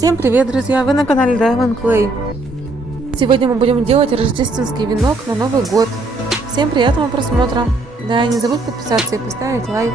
Всем привет, друзья! Вы на канале Клей. Сегодня мы будем делать рождественский венок на Новый год. Всем приятного просмотра! Да, не забудь подписаться и поставить лайк.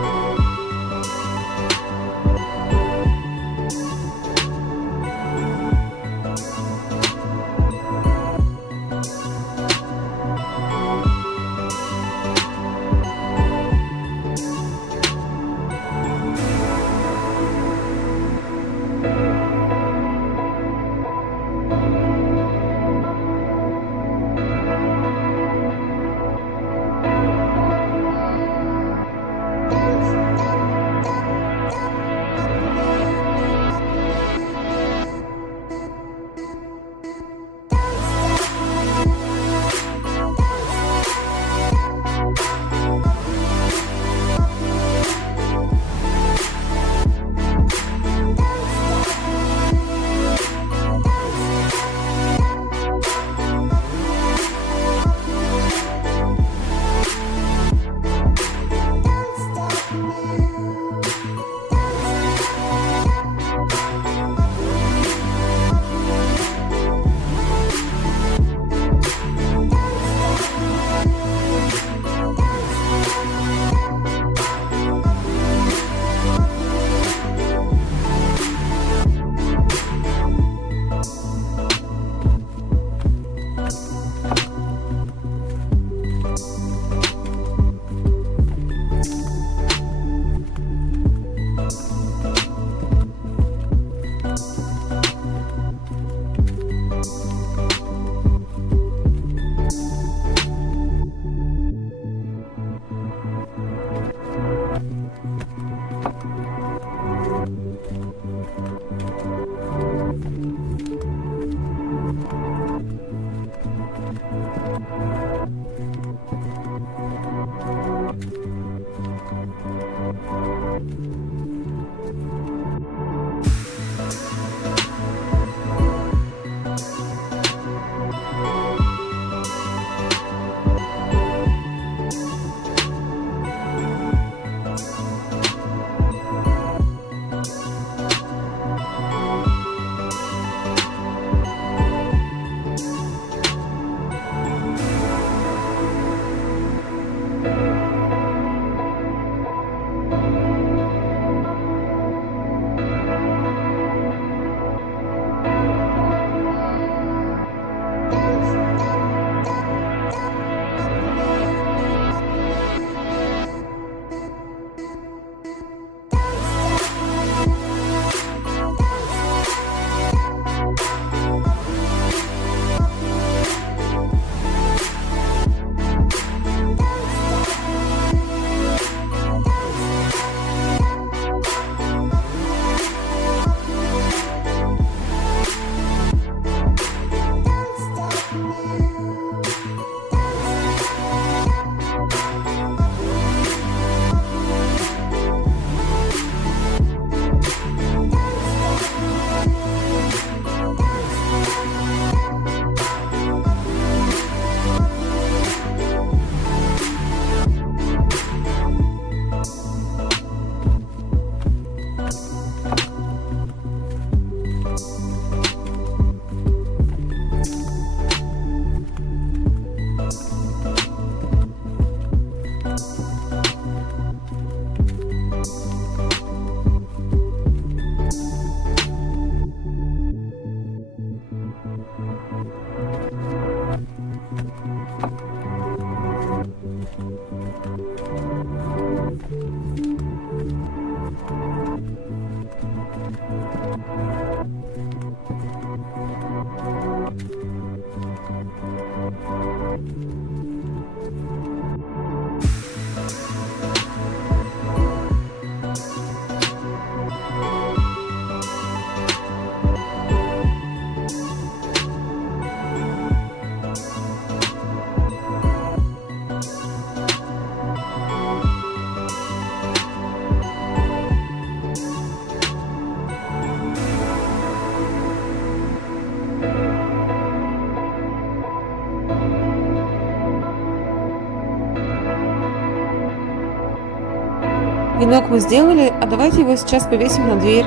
Венок мы сделали, а давайте его сейчас повесим на дверь.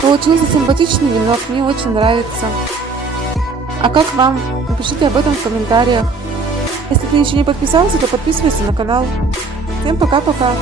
Получился симпатичный венок, мне очень нравится. А как вам? Напишите об этом в комментариях. Если ты еще не подписался, то подписывайся на канал. Всем пока-пока!